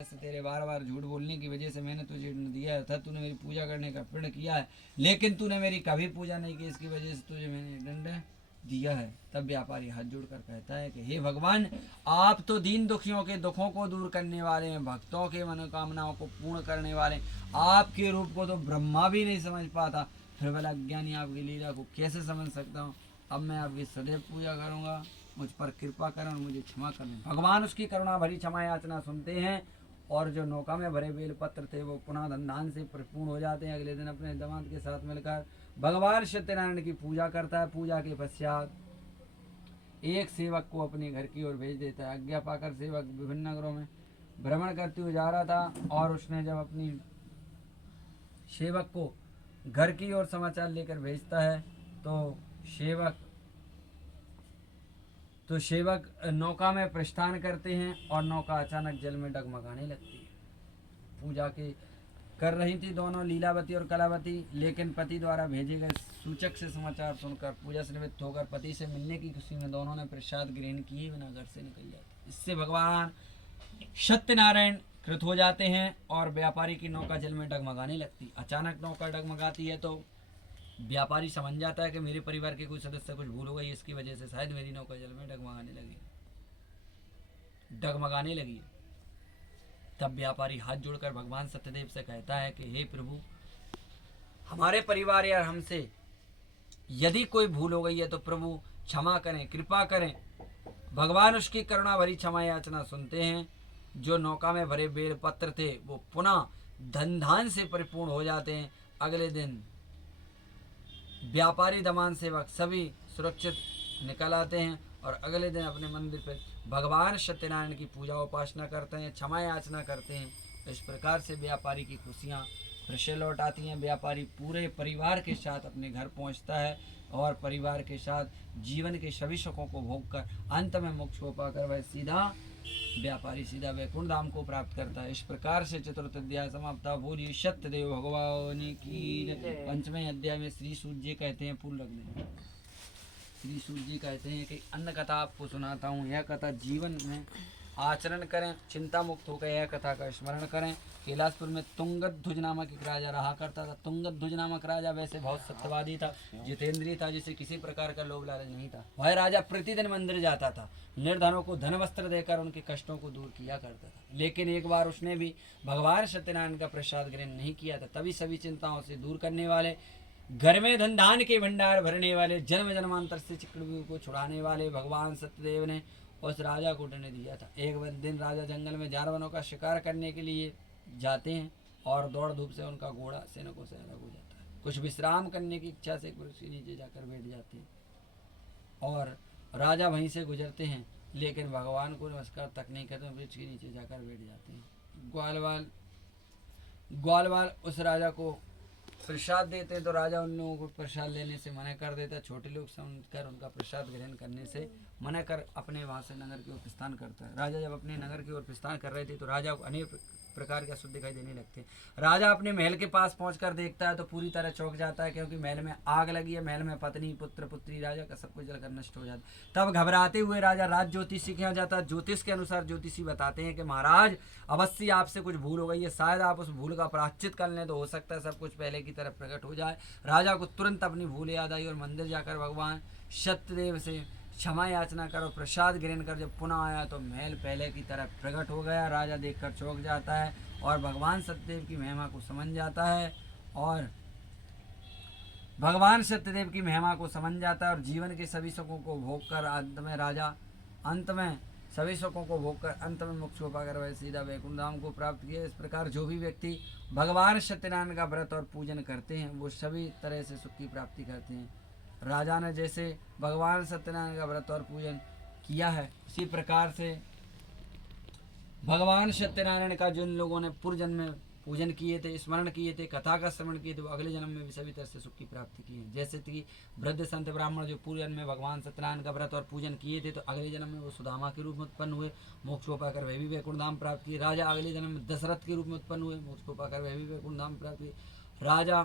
तेरे बार बार झूठ बोलने की वजह से मैंने तुझे दिया था, तूने मेरी पूजा करने का प्रण किया है, लेकिन तूने मेरी कभी पूजा नहीं की, इसकी वजह से तुझे मैंने दंड दिया है। तब व्यापारी हाथ जोड़कर कहता है कि हे भगवान, आप तो दीन दुखियों के दुखों को दूर करने वाले हैं, भक्तों के मनोकामनाओं को पूर्ण करने वाले, आपके रूप को तो ब्रह्मा भी नहीं समझ पाता, फिर भला अज्ञानी आपकी लीला को कैसे समझ सकता हूँ। अब मैं आपकी सदैव पूजा करूँगा, मुझ पर कृपा करें और मुझे क्षमा करें। भगवान उसकी करुणा भरी क्षमा याचना सुनते हैं और जो नौका में भरे बेल पत्र थे वो पुनः धन से परिपूर्ण हो जाते हैं। अगले दिन अपने दामाद के साथ मिलकर भगवान सत्यनारायण की पूजा करता है। पूजा के पश्चात एक सेवक को अपने घर की ओर भेज देता है। आज्ञा पाकर सेवक विभिन्न नगरों में भ्रमण करते हुए जा रहा था और उसने जब अपनी सेवक को घर की ओर समाचार लेकर भेजता है तो सेवक नौका में प्रस्थान करते हैं और नौका अचानक जल में डगमगाने लगती है। पूजा के कर रही थी दोनों, लीलावती और कलावती, लेकिन पति द्वारा भेजे गए सूचक से समाचार सुनकर पूजा से निवृत्त होकर पति से मिलने की खुशी में दोनों ने प्रसाद ग्रहण किए बिना घर से निकल जाते। इससे भगवान सत्यनारायण कृत हो जाते हैं और व्यापारी की नौका जल में डगमगाने लगती। अचानक नौका डगमगाती है तो व्यापारी समझ जाता है कि मेरे परिवार के कुछ सदस्य कुछ भूल हो गई, इसकी वजह से शायद मेरी नौका जल में डगमगाने लगी। तब व्यापारी हाथ जोड़कर भगवान सत्यदेव से कहता है कि हे प्रभु, हमारे परिवार या हमसे यदि कोई भूल हो गई है तो प्रभु क्षमा करें, कृपा करें। भगवान उसकी करुणा भरी क्षमा याचना सुनते हैं। जो नौका में भरे बेल पत्र थे वो पुनः धन धान से परिपूर्ण हो जाते हैं। अगले दिन व्यापारी दमान सेवक सभी सुरक्षित निकल आते हैं और अगले दिन अपने मंदिर पर भगवान सत्यनारायण की पूजा उपासना करते हैं, क्षमा याचना करते हैं। इस प्रकार से व्यापारी की खुशियाँ फिर से लौट आती हैं। व्यापारी पूरे परिवार के साथ अपने घर पहुंचता है और परिवार के साथ जीवन के सभी सुखों को भोग कर अंत में मोक्ष को पाकर वह व्यापारी सीधा वैकुंठ धाम को प्राप्त करता है। इस प्रकार से चतुर्थ अध्याय समाप्त। बोलिए सत्यदेव भगवान की। पंचवें अध्याय में श्री सूर्य जी कहते हैं, फूल रख दें, श्री सूर्य जी कहते हैं कि अन्य कथा आपको सुनाता हूँ, यह कथा जीवन में आचरण करें, चिंता मुक्त होकर यह कथा का स्मरण करें। कैलाशपुर में तुंगध्वज नामक एक राजा रहा करता था। तुंगध्वज नामक राजा वैसे बहुत सत्यवादी था, जितेंद्रिय था, जिसे किसी प्रकार का लोभ लालच नहीं था। वह राजा प्रतिदिन मंदिर जाता था, निर्धनों को धन वस्त्र देकर उनके कष्टों को दूर किया करता था। लेकिन एक बार उसने भी भगवान सत्यनारायण का प्रसाद ग्रहण नहीं किया था। तभी सभी चिंताओं से दूर करने वाले, घर में धन धान के भंडार भरने वाले, जन्म जन्मांतर से चक्रव्यूह को छुड़ाने वाले भगवान सत्यदेव ने उस राजा को दंड दिया था। एक दिन राजा जंगल में जानवरों का शिकार करने के लिए जाते हैं और दौड़ धूप से उनका घोड़ा सैनिकों से अलग हो जाता है। कुछ विश्राम करने की इच्छा से वृक्ष के नीचे जाकर बैठ जाते हैं और राजा वहीं से गुजरते हैं, लेकिन भगवान को नमस्कार तक नहीं करते, वृक्ष के नीचे जाकर बैठ जाते हैं। ग्वालवाल उस राजा को प्रसाद देते तो राजा उन लोगों को प्रसाद लेने से मना कर देता। छोटे लोग समझकर उनका प्रसाद ग्रहण करने से मना कर अपने वहाँ से नगर की ओर प्रस्थान करता है। राजा जब अपने नगर की ओर प्रस्थान कर रहे थे तो राजा को अनेक प्रकार के अशुभ दिखाई देने लगते हैं। राजा अपने महल के पास पहुंचकर देखता है तो पूरी तरह चौंक जाता है, क्योंकि महल में आग लगी है। महल में पत्नी, पुत्र, पुत्री, राजा का सब कुछ जलकर नष्ट हो जाता है। तब घबराते हुए राजा राज ज्योतिषी के यहाँ जाता है। ज्योतिष के अनुसार ज्योतिषी बताते हैं कि महाराज, अवश्य आपसे कुछ भूल हो गई है, शायद आप उस भूल का प्रायश्चित कर लें तो हो सकता है सब कुछ पहले की तरफ प्रकट हो जाए। राजा को तुरंत अपनी भूल याद आई और मंदिर जाकर भगवान सत्यदेव से क्षमा याचना कर और प्रसाद ग्रहण कर जब पुनः आया तो महल पहले की तरह प्रकट हो गया। राजा देखकर चौंक जाता है और भगवान सत्यदेव की महिमा को समझ जाता है और और जीवन के सभी सुखों को भोग कर अंत में मोक्ष को पाकर वह सीधा वैकुंठ धाम को प्राप्त किया। इस प्रकार जो भी व्यक्ति भगवान सत्यनारायण का व्रत और पूजन करते हैं वो सभी तरह से सुख की प्राप्ति करते हैं। राजा ने जैसे भगवान सत्यनारायण का व्रत और पूजन किया है, उसी प्रकार से भगवान सत्यनारायण का जिन लोगों ने पूर्व जन्म में पूजन किए थे, स्मरण किए थे, कथा का श्रवण किए थे, वो अगले जन्म में भी सभी तरह से सुख की प्राप्ति की है। जैसे कि वृद्ध संत ब्राह्मण जो पूर्व जन्म में भगवान सत्यनारायण का व्रत और पूजन किए थे तो अगले जन्म में वो सुदामा के रूप में उत्पन्न हुए, मोक्ष को पाकर वह भी वैकुंठ धाम प्राप्त किए। राजा अगले जन्म में दशरथ के रूप में उत्पन्न हुए, मोक्ष को पाकर वह भी वैकुंठ धाम प्राप्त किए। राजा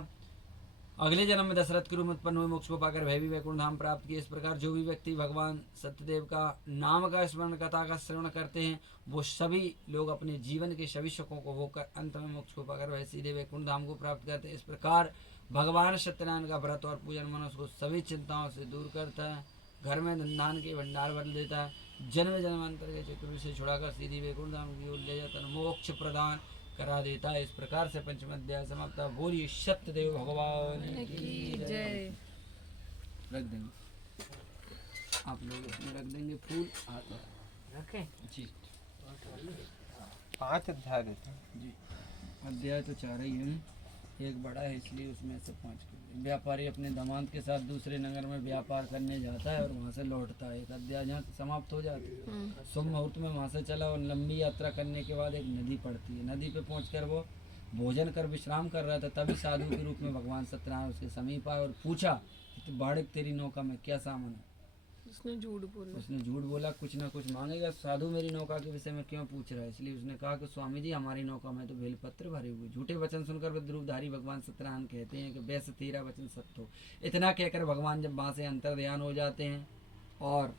अगले जन्म में दशरथ के रूप में उत्पन्न हुए, मोक्ष को पाकर भय भी वैकुंठ धाम प्राप्त किए। इस प्रकार जो भी व्यक्ति भगवान सत्यदेव का नाम का स्मरण, कथा का श्रवण करते हैं, वो सभी लोग अपने जीवन के सभी सुखों को भोगकर अंत में मोक्ष को पाकर वह सीधे वैकुंठ धाम को प्राप्त करते हैं। इस प्रकार भगवान सत्यनारायण का व्रत और पूजन मनुष्य को सभी चिंताओं से दूर करता है, घर में धन धान के भंडार भर देता है, जन्म जन्मांतर के चक्र से छुड़ाकर सीधी वैकुंठ धाम की ओर ले जाता है, मोक्ष प्रदान करा देता है। इस प्रकार से पंचम अध्याय समाप्त हुआ। बोलिए सत्यदेव भगवान की जय। रख देंगे आप लोग, इसमें रख देंगे फूल हाथ रखें जी। 5 अध्याय देते हैं जी, अध्याय तो 4 ही हैं, एक बड़ा है इसलिए उसमें से 5 कर दिए। व्यापारी अपने दामाद के साथ दूसरे नगर में व्यापार करने जाता है और वहाँ से लौटता है। एक अध्याय जहाँ समाप्त हो जाती है। शुभ मुहूर्त में वहाँ से चला और लंबी यात्रा करने के बाद एक नदी पड़ती है। नदी पे पहुँचकर वो भोजन कर विश्राम कर रहा था, तभी साधु के रूप में भगवान सत्यनारायण उसके समीप आए और पूछा कि बाड़क तेरी नौका में क्या सामान है। उसने झूठ बोला, कुछ ना कुछ मांगेगा। साधु मेरी नौका के विषय में क्यों पूछ रहा है? इसलिए उसने कहा कि स्वामी जी हमारी नौका में तो बेलपत्र भरे हुए। झूठे वचन सुनकर रूपधारी भगवान सत्यनारायण कहते हैं कि वैसे तेरा वचन सत्य हो। इतना कहकर भगवान जब वहाँ से अंतर्ध्यान हो जाते हैं और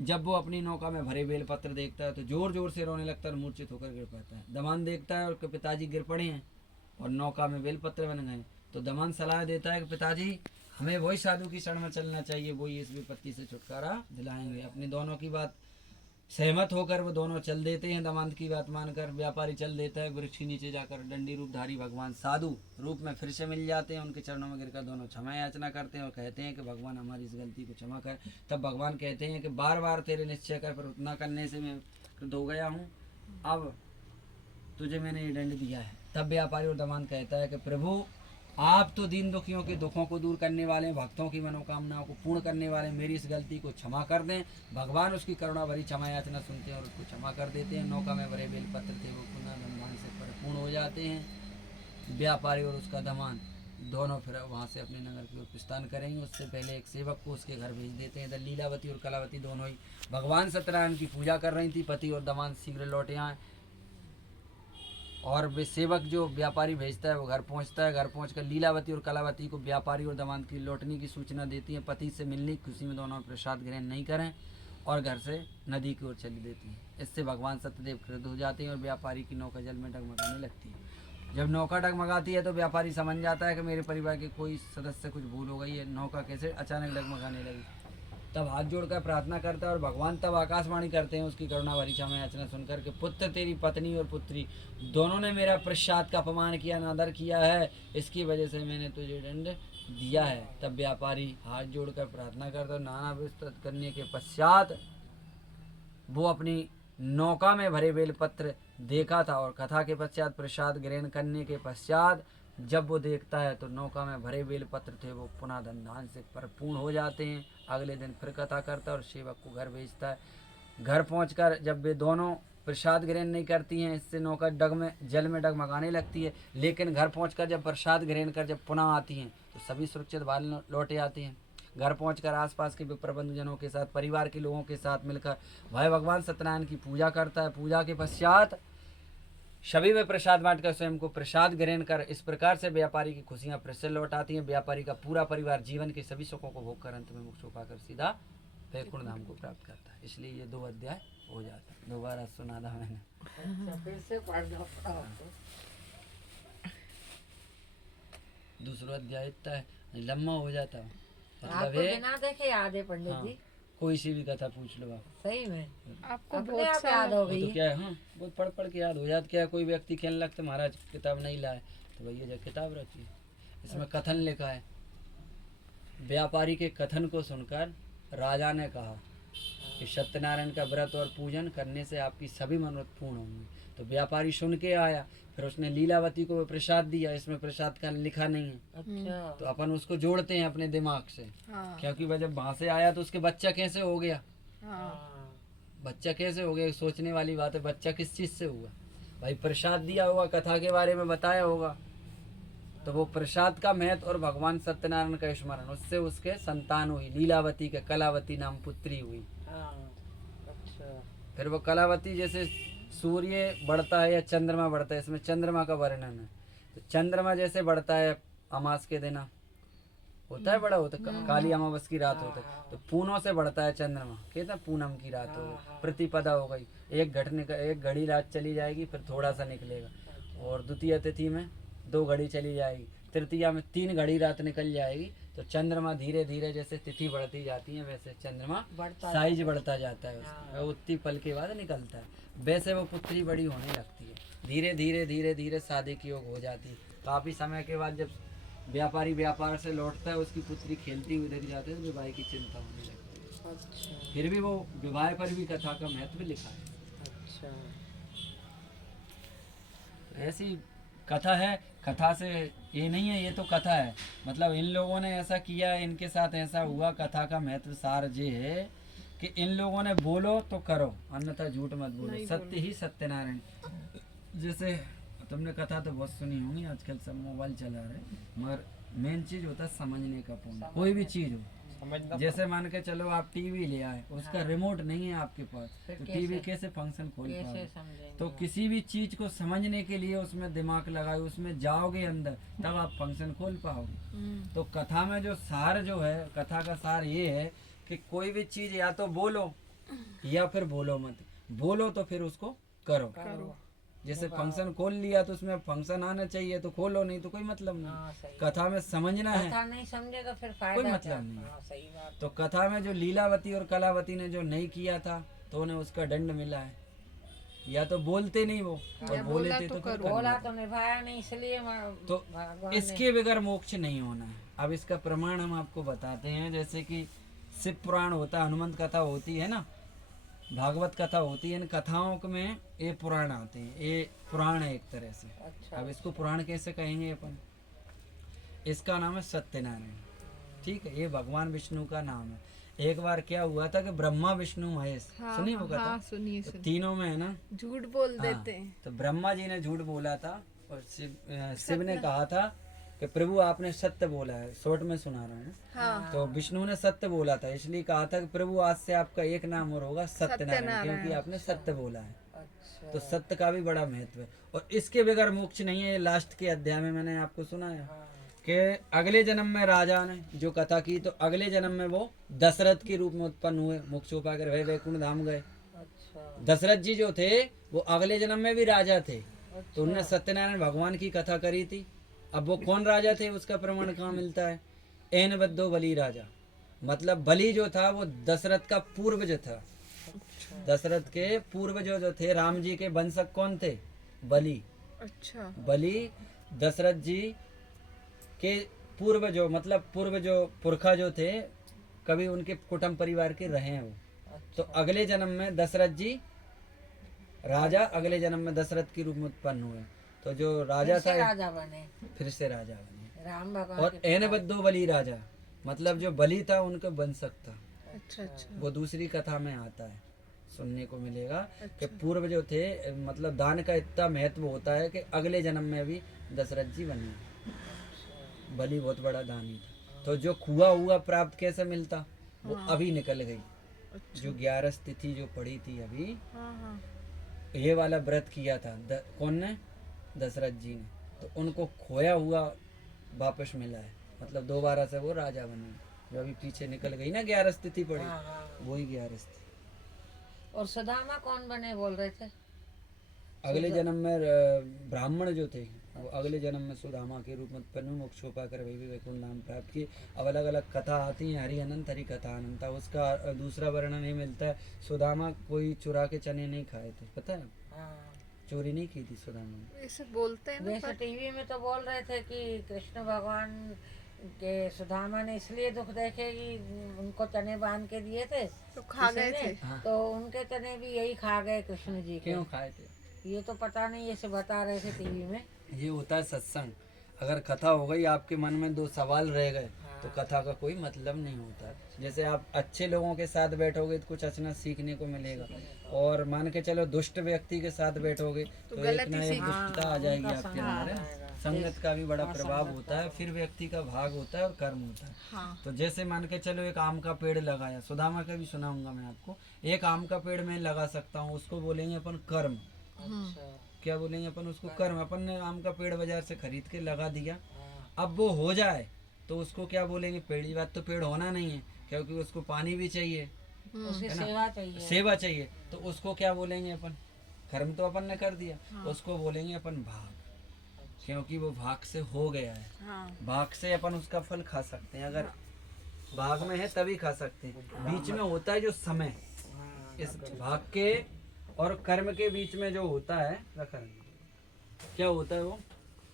जब वो अपनी नौका में भरे बेलपत्र देखता है तो जोर जोर से रोने लगता है और मूर्छित होकर गिर पड़ता है। दमान देखता है और पिताजी गिर पड़े हैं और नौका में बेलपत्र बन गए। तो दमान सलाह देता है कि पिताजी हमें वही साधु की शरण में चलना चाहिए, वही इस विपत्ति से छुटकारा दिलाएंगे। अपनी दोनों की बात सहमत होकर वो दोनों चल देते हैं। दमांत की बात मानकर व्यापारी चल देता है। वृक्ष के नीचे जाकर दंडी रूपधारी भगवान साधु रूप में फिर से मिल जाते हैं। उनके चरणों में गिरकर दोनों क्षमा याचना करते हैं और कहते हैं कि भगवान हमारी इस गलती को क्षमा कर। तब भगवान कहते हैं कि बार बार तेरे निश्चय कर पर उतना करने से मैं कृत हो गया हूँ, अब तुझे मैंने ये दंड दिया है। तब व्यापारी और दमांत कहता है कि प्रभु आप तो दीन दुखियों के दुखों को दूर करने वाले, भक्तों की मनोकामनाओं को पूर्ण करने वाले, मेरी इस गलती को क्षमा कर दें। भगवान उसकी करुणा भरी क्षमा याचना सुनते हैं और उसको क्षमा कर देते हैं। नौका में भरे बेलपत्र थे वो पुनः धनधान से परिपूर्ण हो जाते हैं। व्यापारी और उसका दमान दोनों फिर वहाँ से अपने नगर की ओर प्रस्थान करेंगे। उससे पहले एक सेवक को उसके घर भेज देते हैं। इधर लीलावती और कलावती दोनों ही भगवान सत्यनारायण की पूजा कर रही थी। पति और दमान शीघ्र लौटे आए और वे सेवक जो व्यापारी भेजता है वो घर पहुंचता है। घर पहुंचकर लीलावती और कलावती को व्यापारी और दमांत की लौटने की सूचना देती हैं। पति से मिलने की खुशी में दोनों प्रसाद ग्रहण नहीं करें और घर से नदी की ओर चली देती हैं। इससे भगवान सत्यदेव क्रुद्ध हो जाते हैं और व्यापारी की नौका जल में डगमगाने लगती है। जब नौका डगमगाती है तो व्यापारी समझ जाता है कि मेरे परिवार के कोई सदस्य कुछ भूल हो गई है, नौका कैसे अचानक डगमगाने लगी। तब हाथ जोड़कर प्रार्थना करता है और भगवान तब आकाशवाणी करते हैं उसकी करुणा भरी क्षमा याचना सुनकर के पुत्र तेरी पत्नी और पुत्री दोनों ने मेरा प्रसाद का अपमान किया, अनादर किया है, इसकी वजह से मैंने तुझे दंड दिया है। तब व्यापारी हाथ जोड़कर प्रार्थना करता है। नाना विस्तृत करने के पश्चात वो अपनी नौका में भरे बेलपत्र देखा था और कथा के पश्चात प्रसाद ग्रहण करने के पश्चात जब वो देखता है तो नौका में भरे बेलपत्र थे वो पुनः धनधान से परिपूर्ण हो जाते हैं। अगले दिन फिर कथा करता है और सेवक को घर भेजता है। घर पहुंचकर जब वे दोनों प्रसाद ग्रहण नहीं करती हैं, इससे नौका जल में डगमगाने लगती है। लेकिन घर पहुंचकर जब प्रसाद ग्रहण कर जब पुनः आती हैं तो सभी सुरक्षित बाल लौटे आते हैं। घर पहुंचकर आसपास के विप्र बंधुजनों के साथ, परिवार के लोगों के साथ मिलकर वह भगवान सत्यनारायण की पूजा करता है। पूजा के पश्चात सभी वे प्रसाद बांटकर स्वयं को प्रसाद ग्रहण कर इस प्रकार से व्यापारी की खुशियां फिर से लौट आती हैं। व्यापारी का पूरा परिवार जीवन के सभी सुखों को भोग कर अंत में मोक्ष को पाकर सीधा वैकुंठ धाम को प्राप्त करता है। इसलिए ये 2 अध्याय हो जाता है। दोबारा सुना था मैंने। अच्छा, फिर से पढ़ना पड़ा तो। दूसरा अध्याय इतना है लम्बा हो जाता है। आपको बिना देखे याद है पंडित हाँ, जी? कोई सी भी कथा पूछ लो आप, सही में आपको अपने बहुत आप याद हो वो गई तो है। क्या है। हाँ, वो पढ़ के याद हो जाता। क्या है, कोई व्यक्ति कहने लगता महाराज किताब नहीं लाए तो भैया जब किताब रखी है इसमें कथन लिखा है। व्यापारी के कथन को सुनकर राजा ने कहा कि सत्यनारायण का व्रत और पूजन करने से आपकी सभी मनोरथ पूर्ण होंगी। तो व्यापारी सुन के आया, फिर उसने लीलावती को प्रसाद दिया। इसमें प्रसाद का लिखा नहीं है अच्छा, तो अपन उसको जोड़ते हैं अपने दिमाग से, हाँ, क्योंकि वह जब वहाँ से आया तो उसके बच्चा कैसे हो गया, हाँ, बच्चा कैसे हो गया, सोचने वाली बात है। बच्चा किस चीज़ से हुआ भाई? प्रसाद दिया होगा, कथा के बारे में बताया होगा, तो वो प्रसाद का महत्व और भगवान सत्यनारायण का स्मरण, उससे उसके संतान हुई। लीलावती के कलावती नाम पुत्री हुई। हाँ, अच्छा, फिर वो कलावती जैसे सूर्य बढ़ता है या चंद्रमा बढ़ता है, इसमें चंद्रमा का वर्णन है। तो चंद्रमा जैसे बढ़ता है अमास के दिन होता है, बड़ा होता है, काली अमावस की रात होता है, तो पूनों से बढ़ता है चंद्रमा, कहते हैं पूनम की रात हो गई, प्रतिपदा हो गई, एक घड़ी रात चली जाएगी, फिर थोड़ा सा निकलेगा, और द्वितीय तिथि में 2 घड़ी चली जाएगी, तृतीया में 3 घड़ी रात निकल जाएगी, तो चंद्रमा धीरे धीरे जैसे तिथि बढ़ती जाती है वैसे चंद्रमा साइज बढ़ता जाता है उसका, उतनी पल के बाद निकलता है, वैसे वो पुत्री बड़ी होने लगती है, धीरे धीरे धीरे धीरे शादी की योग हो जाती है। काफ़ी समय के बाद जब व्यापारी व्यापार से लौटता है, उसकी पुत्री खेलती हुई दिख जाती है, तो विवाह की चिंता होने लगती है। अच्छा फिर भी वो विवाह पर भी कथा का महत्व लिखा है। अच्छा ऐसी कथा है, कथा से ये नहीं है, ये तो कथा है, मतलब इन लोगों ने ऐसा किया, इनके साथ ऐसा हुआ, कथा का महत्व सार ये है कि इन लोगों ने बोलो तो करो, अन्यथा झूठ मत बोलो, सत्य ही सत्यनारायण। जैसे तुमने कथा तो बहुत सुनी होंगी, आजकल सब मोबाइल चला रहे, मगर मेन चीज होता है समझने का पुण्य, कोई भी चीज हो, जैसे मान के चलो आप टीवी ले आए, उसका रिमोट नहीं है आपके पास, तो टीवी कैसे फंक्शन खोल पाओगे? तो किसी भी चीज को समझने के लिए उसमें दिमाग लगाओ, उसमें जाओगे अंदर, तब आप फंक्शन खोल पाओगे। तो कथा में जो सार जो है, कथा का सार ये है कि कोई भी चीज या तो बोलो या फिर बोलो मत, बोलो तो फिर उसको करो। जैसे फंक्शन खोल लिया तो उसमें फंक्शन आना चाहिए, तो खोलो, नहीं तो कोई मतलब नहीं। कथा में समझना है, कथा नहीं समझेगा फिर फायदा कोई मतलब नहीं। सही बात। तो कथा में जो लीलावती और कलावती ने जो नहीं किया था, तो उन्हें उसका दंड मिला है। या तो बोलते नहीं वो, और बोले थे तो फिर बोला तो निभाया नहीं, इसलिए तो इसके बगैर मोक्ष नहीं होना है। अब इसका प्रमाण हम आपको बताते हैं, जैसे कि शिव पुराण होता है, हनुमंत कथा होती है ना, भागवत कथा होती है, इन कथाओं में ये पुराण आते हैं, ये पुराण है एक तरह से। अच्छा, अब इसको पुराण कैसे कहेंगे अपन? इसका नाम है सत्यनारायण, ठीक है, ये भगवान विष्णु का नाम है। एक बार क्या हुआ था कि ब्रह्मा विष्णु महेश, सुनी वो कथा? सुनिए तो तीनों में है ना झूठ बोल देते हैं। तो ब्रह्मा जी ने झूठ बोला था, और शिव ने कहा था कि प्रभु आपने सत्य बोला है, शॉर्ट में सुना रहा हूँ। हाँ तो विष्णु ने सत्य बोला था, इसलिए कहा था कि प्रभु आज से आपका एक नाम और होगा सत्यनारायण, क्योंकि आपने सत्य बोला है। अच्छा तो सत्य का भी बड़ा महत्व है, और इसके बगैर मोक्ष नहीं है। लास्ट के अध्याय में मैंने आपको सुनाया कि अगले जन्म में राजा ने जो कथा की, तो अगले जन्म में वो दशरथ के रूप में उत्पन्न हुए, मोक्ष पाकर वह वैकुंठ धाम गए। अच्छा दशरथ जी जो थे वो अगले जन्म में भी राजा थे, तो उन्होंने सत्यनारायण भगवान की कथा करी थी। अब वो कौन राजा थे उसका प्रमाण कहाँ मिलता है? एन बद्दो बली राजा, मतलब बलि जो था वो दशरथ का पूर्वज था। दशरथ के पूर्वज जो थे, राम जी के वंशक कौन थे? बलि। अच्छा बलि दशरथ जी के पूर्वजों, मतलब पूर्वजो पुरखा जो थे, कभी उनके कुटुंब परिवार के रहे हैं वो। तो अगले जन्म में दशरथ जी राजा, अगले जन्म में दशरथ के रूप में उत्पन्न हुए। तो जो राजा था राजा बने, फिर से राजा बने। राम भगवान और एन बद्दो बली राजा, मतलब जो बलि था उनका वंशक था। अच्छा अच्छा वो दूसरी कथा में आता है, सुनने को मिलेगा कि पूर्व जो थे, मतलब दान का इतना महत्व होता है कि अगले जन्म में भी दशरथ जी बने। बलि बहुत बड़ा दानी था। तो जो खुआ हुआ प्राप्त कैसे मिलता, वो अभी निकल गई। जो 11 तिथि जो पड़ी थी अभी, हाँ ये वाला व्रत किया था कौन ने? दशरथ जी ने। तो उनको खोया हुआ वापस मिला है, मतलब दोबारा से वो राजा बने। जो अभी पीछे निकल गई ना 11 तिथि पड़ी, वही 11 तिथि। और सुदामा कौन बने बोल रहे थे? अगले जन्म में ब्राह्मण जो थे, वो अगले जन्म में सुदामा के रूप में उत्पन्न हुए, मोक्ष पाकर वैकुंठ नाम प्राप्त किए। अब अलग अलग कथा आती हैं, हरि अनंत हरि कथा अनंत, उसका दूसरा वर्णन नहीं मिलता है। सुदामा कोई चुरा के चने नहीं खाए थे, पता है? चोरी नहीं की थी सुदामा ने। ऐसे बोलते हैं ना, जैसे टीवी में तो बोल रहे थे कि कृष्ण भगवान के सुदामा ने इसलिए दुख देखे कि उनको चने बांध के दिए थे, तो खा गए थे। तो उनके चने भी यही खा गए कृष्ण जी के। क्यों खाए थे ये तो पता नहीं, ये से बता रहे थे टीवी में। ये होता है सत्संग। अगर कथा हो गई, आपके मन में 2 सवाल रह गए, तो कथा का कोई मतलब नहीं होता। जैसे आप अच्छे लोगों के साथ बैठोगे तो कुछ अच्छा सीखने को मिलेगा, और मान के चलो दुष्ट व्यक्ति के साथ बैठोगे तो एक ना एक दुष्टता आ जाएगी आपके अंदर। संगत का भी बड़ा प्रभाव होता है, फिर व्यक्ति का भाग होता है और कर्म होता है। तो जैसे मान के चलो एक आम का पेड़ लगाया, सुदामा का भी सुनाऊंगा मैं आपको। एक आम का पेड़ मैं लगा सकता हूँ, उसको बोलेंगे अपन कर्म। क्या बोलेंगे अपन उसको? कर्म। अपन ने आम का पेड़ बाजार से खरीद के लगा दिया, अब वो हो जाए तो उसको क्या बोलेंगे, पहली बात तो पेड़ होना नहीं है, क्योंकि उसको पानी भी चाहिए, उसकी है ना? सेवा चाहिए। सेवा चाहिए, तो उसको क्या बोलेंगे अपन, कर्म तो अपन ने कर दिया, उसको बोलेंगे अपन भाग, क्योंकि वो भाग से हो गया है। हाँ भाग से अपन उसका फल खा सकते हैं, अगर भाग में है तभी खा सकते हैं। बीच में होता है जो समय, इस भाग के और कर्म के बीच में जो होता है, रखा है। क्या होता है वो,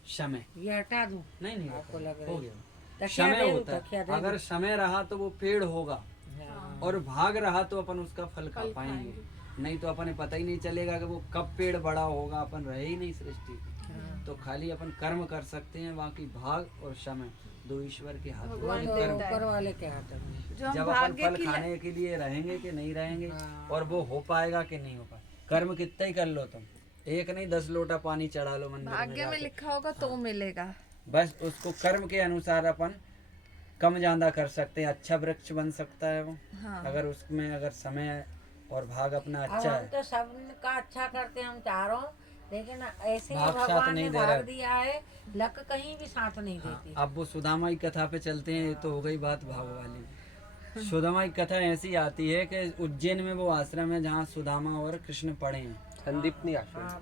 समय। ये हटा दूं? नहीं नहीं आपको रखा है, लग रहा हो है? गया। तकिया समय दे दूं, होता तकिया है, दे दूं? अगर समय रहा तो वो पेड़ होगा, हाँ। और भाग रहा तो अपन उसका फल खा पाएंगे, नहीं तो अपन पता ही नहीं चलेगा कि वो कब पेड़ बड़ा होगा, अपन रहे ही नहीं सृष्टि में। तो खाली अपन कर्म कर सकते हैं, बाकी भाग और समय दो ईश्वर के हाथ में भगवान है। तो कर्म ऊपर वाले के हाथ में। जो हम जब अपन भाग्य फल की खाने के लिए रहेंगे कि नहीं रहेंगे, हाँ। और वो हो पाएगा कि नहीं हो पाएगा। कर्म कितना ही कर लो तुम, एक नहीं 10 लोटा पानी चढ़ा लो मंदिर में भाग्य में जाकर, लिखा होगा तो मिलेगा। बस उसको कर्म के अनुसार अपन कम ज्यादा कर सकते हैं, अच्छा वृक्ष बन सकता है वो, हाँ अगर उसमें अगर समय और भाग अपना अब अच्छा हम है। तो सबका अच्छा करते हैं, हम चारों, लेकिन ऐसे ही भाग साथ भगवान नहीं ने दे भाग रहा। दिया है, लक कहीं भी साथ नहीं हाँ, देती। अब वो सुदामा की कथा पे चलते हैं, ये तो हो गई बात भाग वाली। सुदामा की कथा ऐसी आती है कि उज्जैन में वो आश्रम है जहाँ सुदामा और कृष्ण पढ़े हैं, संदीपनी आश्रम। हाँ,